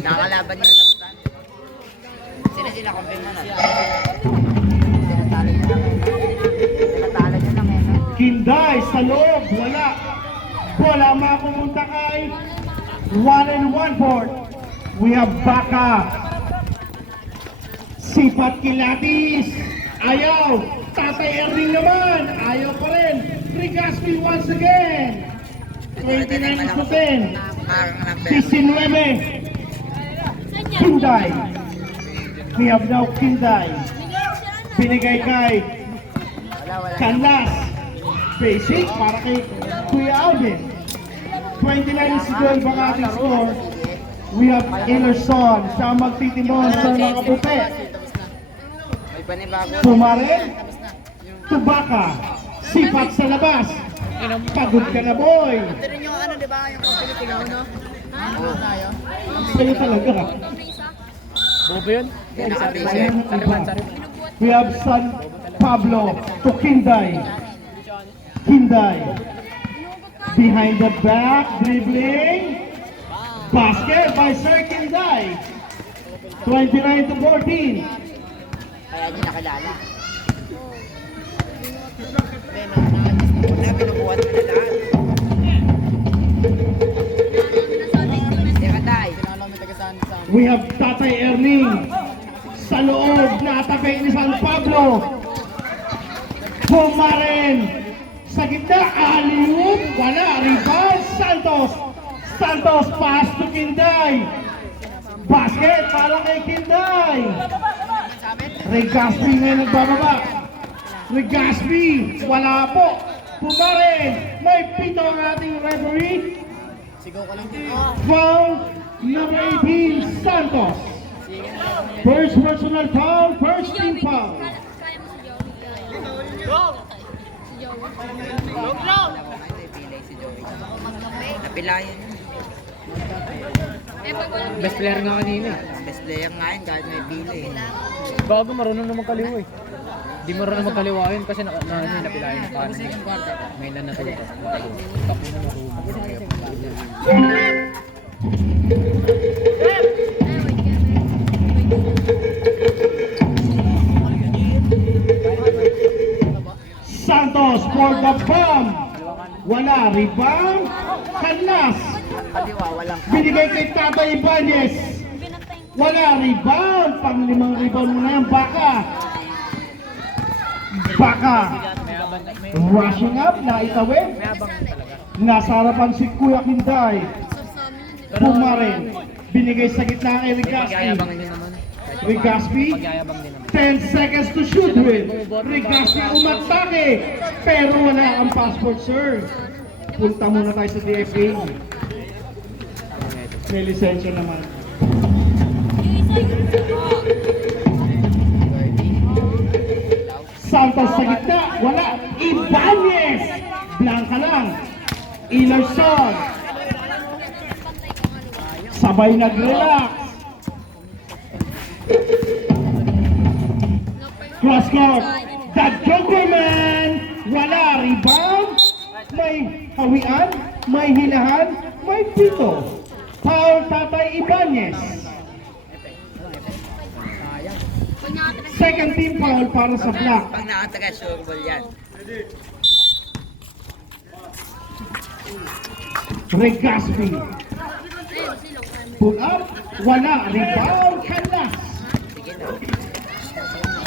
Nakalaban nila sa butan. Sila kampiyon na. Tinatalo niya lang eh. Kinday sa loob, wala. Bola mapupunta kay 1 and 1/4. We have Baka. Sipat Kilatis. Ayaw. Tatay Erning naman. Ayaw pa rin. Rigaspi once again. 29 to 10. 19. Kinday. We have now Kinday. Binigay kay Canlas. Basic para kay Kuya Alvin. 29 is goal bang ating score. We have Elerson. Siya ang magtitimon sa mga puti. Pumarin. Tubaka. Sipat sa labas. Pagod ka na, boy. Ito rin yung ano, di ba? Yung kapilitigaw, no? Ano tayo? Sa'yo talaga. Bobo yun? We have San Pablo to Kinday. Kinday. Behind the back, dribbling. Basket by Sir Kinday. 29 to 14. Kaya niya nakilala. Wala, pinukuha na lahat. We have Tatay Erning sa loob na atake ni San Pablo. Pumarin sa gitna, Aliup, wala, rebound, Santos. Santos pass to Kinday. Basket para kay Kinday. Regaspi ngayon nagbababa. Regaspi, wala po. Pumarin, may pito ang ating referee. Sigaw ka lang din. Foul number 18, Santos. First personal foul, first team foul. Napilayan. Best player nga kanina eh. Best player nga yun kahit may bili. Bago marunong na magkaliwa eh. Di marunong magkaliwa yun kasi napilayan na parang. May nanatulog. Tapo na Santos for the bomb. Wala, rebound. Canlas. Kaliwa, walang Binigay kay Tatay Ibanez. Wala, rebound. Pang-limang rebound mo na yan, Baka. Baka. Rushing up, naitawid. Nasa harapan si Kuya Kinday. Pumarin. Binigay sa gitna kay Rigaspi. Pagyayabangan nyo naman. Rigaspi. Pagyayabang din naman. 10 seconds to shoot with. Rigaspi umatake. Pero wala ang passport, sir. Punta muna tayo sa DFA. May lisensya naman. Santos sa gitna. Wala. Ibanez. Blanca lang. Elerson. Sabay nag-relax. Cross court. The Joker Man. Wala. Rebound. May hawian. May hilahan. May pito. Foul Tatay Ibanez. Second team foul para sa Black. pag nakataga sure ball yan. Regaspi. Pull up. Wala. Rebound. Canlas.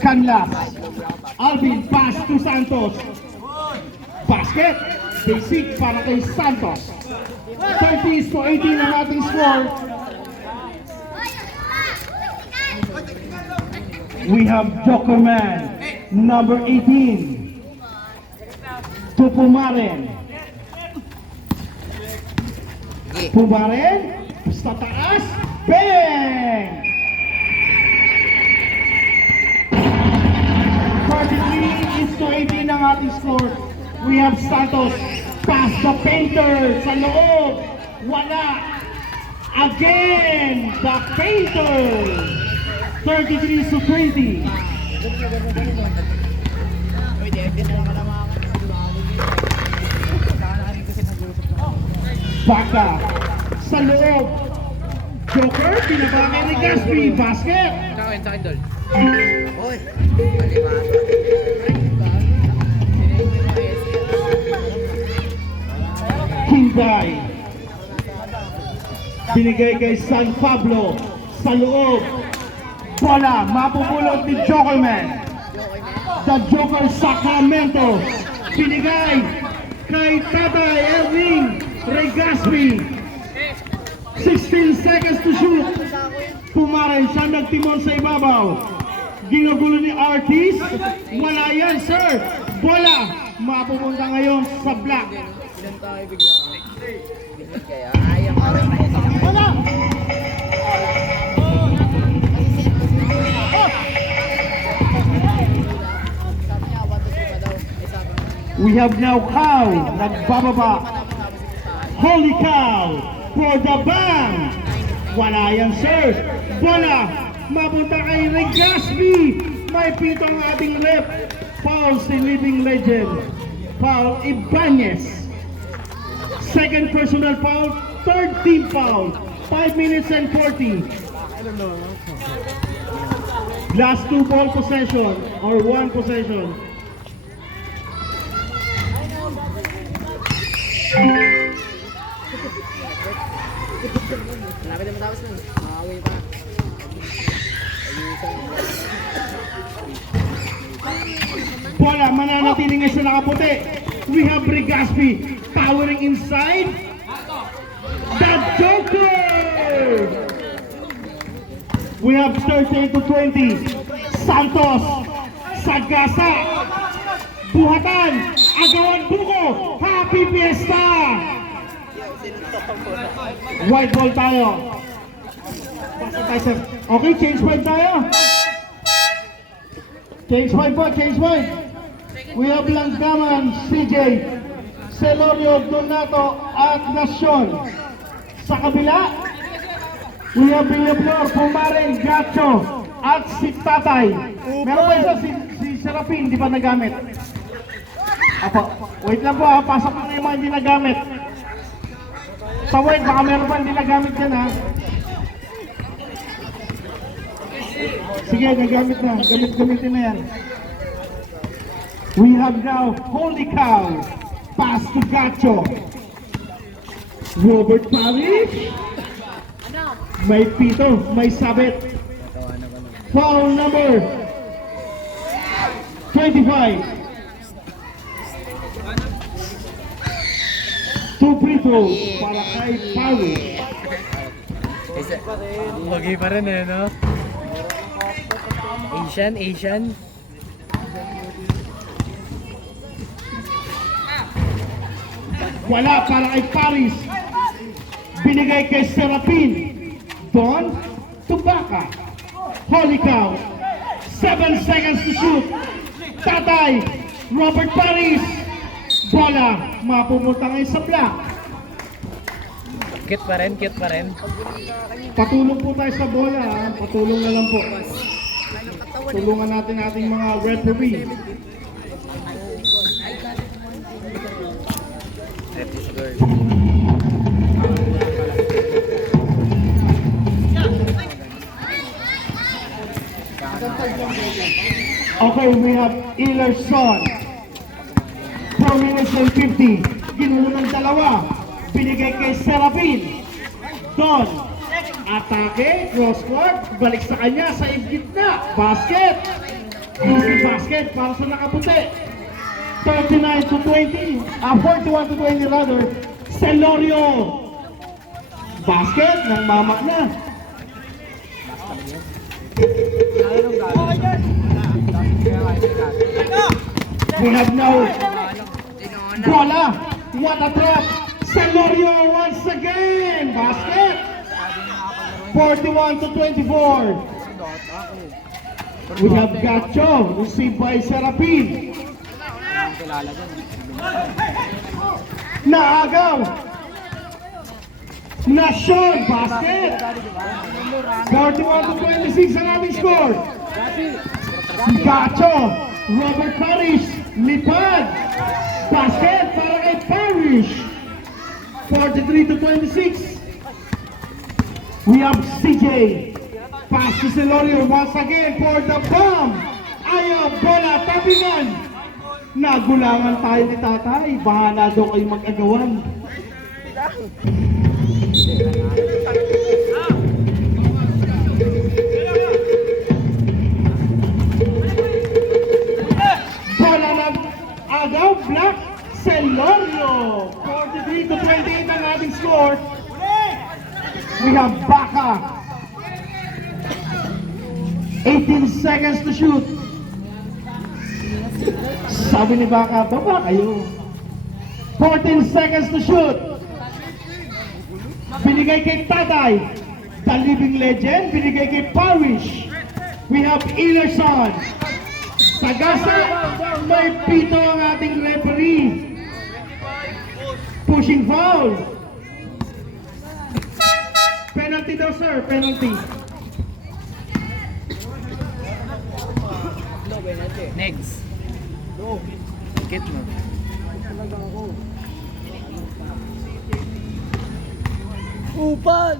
Canlas. Alvin. Pass to Santos. Basket. Basic para kay Santos. 30 to 18 ang ating score. We have Joker Man. Number 18. To Pumarin. Pumarin. Sa taas. Bang! 43 is to 18 ang ating score. We have Santos. Pass the painter sa loob. Wala. Again, the painter. 33 to 20. Baka sa loob. Joker, pinaba kay Legaspi. Basket. Sa akin, Dol. Uy, malibago. Hinday. Binigay kay San Pablo sa loob. Bola, mapupulot ni Jokerman. The Joker Sacramento. Binigay kay Tatay Erwin Legaspi. 16 seconds to shoot. Pumaray siya, nagtimon sa ibabaw. Ginugulo ni Artis. Wala yan, sir. Bola, mapupunta ngayon sa block. Kaya ayaw ko rin tayo. We have now Cow, nagbababa. Holy Cow, for the bang. Wala yan, sir. Bola, mapunta kay Legaspi. May pito ang ating rep. Foul si Living Legend. Foul Ibanez. Second personal foul, third team foul. 5 minutes and 40. Last 2 ball possession or 1 possession. Malapit na matapos nun. Makakawin pa. Bola, mananatiling isa nakaputi. We have Legaspi powering inside. The Joker! We have 13 to 20. Santos, Sagasa, Buhatan, Agawan Buko, Happy Fiesta! White ball tayo. Basta tayo, sir. Okay, change point tayo. Change point po, change point. We have Langgaman, CJ, Celorio, Donato, at Nasyon. Sa kabila, we have Villablor, Pumaren, Gacho, at si Tatay. Meron pa isa, si Serapin, di ba nagamit? Apo, wait lang po ha, pasok na yung mga hindi nagamit. Sa white, baka meron pa hindi nagamit yan ha. Sige, nagamit na. Gamitin na yan. We have now Holy Cow. Pass to Gacho. Robert Parrish. May pito, may sabit. Foul number 25. Two free throws para kay Parrish. Okay pa rin eh, no? Asian. Wala para kay Paris. Binigay kay Serapin. Don Tubaka. Holy Cow. 7 seconds to shoot. Tatay. Robert Paris. Bola. Mapumunta ngayon sa block. Cute pa rin. Patulong po tayo sa bola. Ha? Patulong na lang po. Tulungan natin ating mga referee. Okay, we have Ilerson. 4 minutes and 50. Ginulo ng dalawa. Binigay kay Serapin. Don. Atake, cross court, balik sa kanya sa gitna. Basket. Easy basket para sa nakaputi. 39 to 20. 41 to 20 rather. Celorio. Basket ng mamak na. We have now bola. What a trap. Celorio once again. Basket. 41 to 24. We have Gacho, received by Serapin. Naagaw. Nasyon, basket. 41 to 26 ang aming score. Gacho, Robert Parrish, lipad. Basket para kay Parrish. 43 to 26. We have CJ. Pass to Celorio once again for the bomb. Ayaw, bola, tabingan. Nagulangan tayo ni tatay. Bahala daw kayo mag-agawan. Bola ng agaw, Black Celorio. 43 to 28 ang ating score. We have Baka. 18 seconds to shoot. Sabi ni Baka, baba kayo. 14 seconds to shoot. Binigay kay Tatay. The living legend, binigay kay Parish. We have Ilerson. Sagasa, may pito ang ating referee. Pushing foul. Penalty daw, sir. Penalty. Next. Get mo. Upad!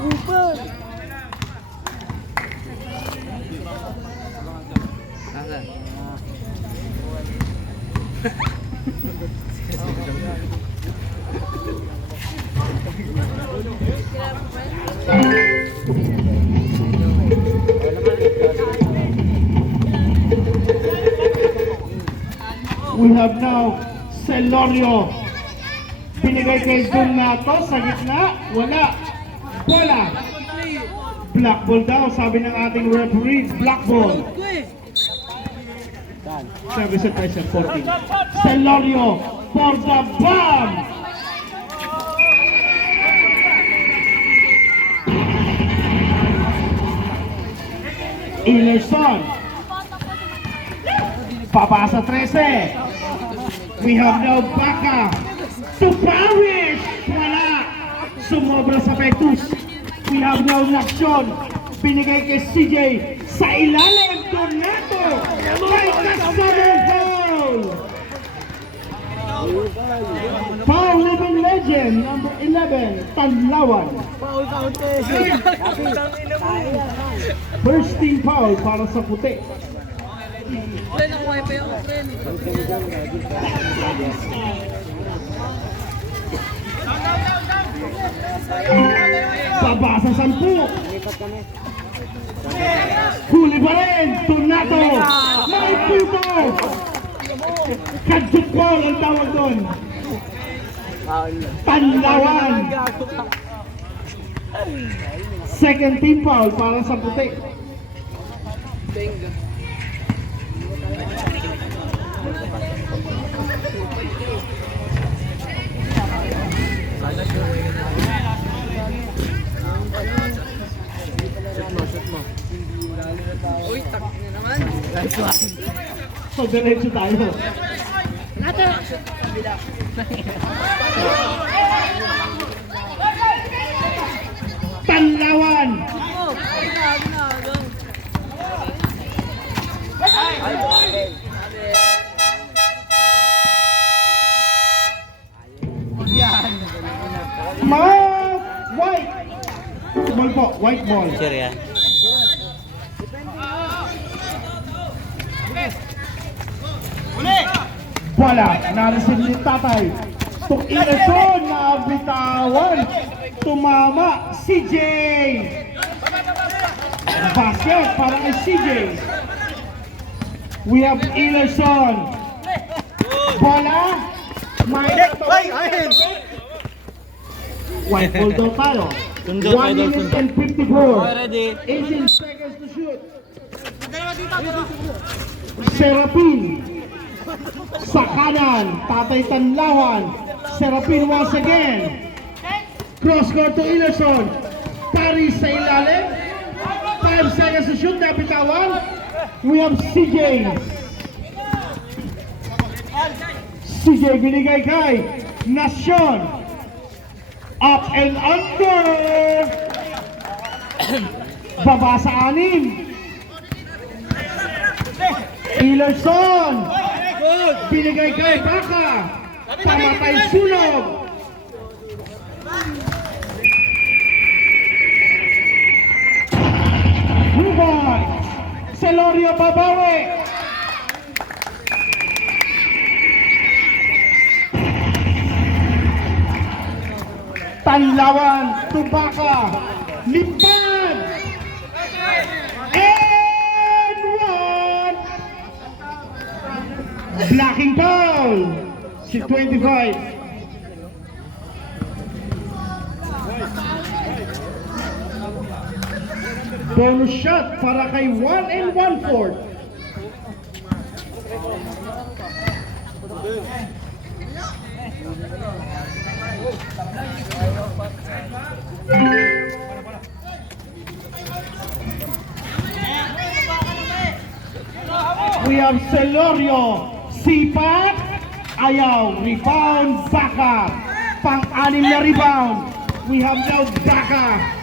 Upad! Asan? We have now Celorio. Binigay kay Donato sa gitna. Wala. Bola. Black ball daw, sabi ng ating referee. Black ball. Service at 14. Celorio for the bomb. Ilerson. Papasa 13. We have now Baka to Parish. Wala. Sumobra sa Pectus. We have now Nakshon. Binigay kay CJ. Sa ilalim, Donato. May kasama foul. Foul living legend, number 11, Tanlawan. Paul County! First team foul para sa puti. Friend, ang wifi ako, friend. Baba sa 10. Huli pa rin, Donato. May puto. Kadjut ball ang tawag doon. Tanlawan. Second team foul para sa puti. Uy, tak na naman. So, diretso tayo. Tanlawan. White. Ball po, white ball. Sure yan. Wala, narasin ni Tatay. Tung Ilerson na bitawan. Tumama, CJ. Basket para kay CJ. We have Ilerson. Bola. White ball daw tayo. 1 minute and 54. 18 seconds to shoot. Serapin. Sa kanan, Tatay Tanlawan. Serapin once again. Cross court to Ilerson. Paris sa ilalim. 5 seconds to shoot. Napitawan. We have CJ. CJ binigay kay Nasyon. Up and under. Baba sa 6. Ilerson. Binigay kay Baka. Pamatay sunog. Celorio babawi. Tanlawan, Tubaka, Lipan, and one. Blocking foul, si 25. Bonus shot para kay 1 and 1/4. We have Celorio, Sipat, ayaw, rebound, Baka, pang-anim na rebound. We have now Baka.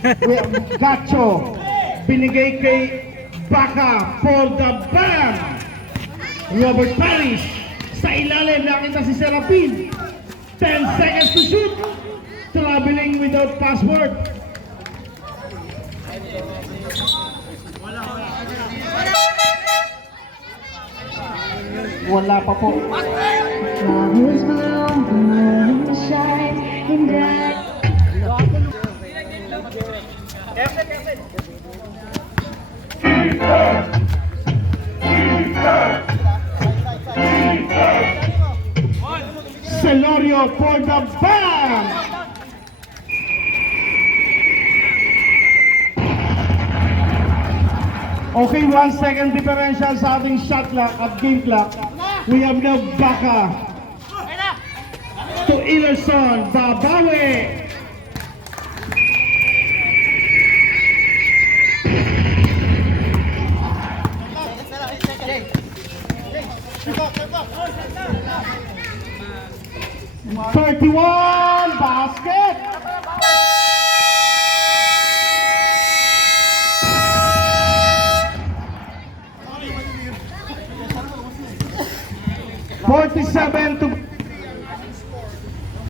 We have Gacho, binigay kay Baka for the bang. Robert Paris, sa ilalim nakita si Serapin. 10 seconds to shoot. Traveling without password. Wala pa po. Flowers bloom, the moon shines in bright. Celorio for the bang. Okay, 1 second differential sa ating shot clock at game clock. We have now Baka to Ilerson, babawi. "31 basket." "47 to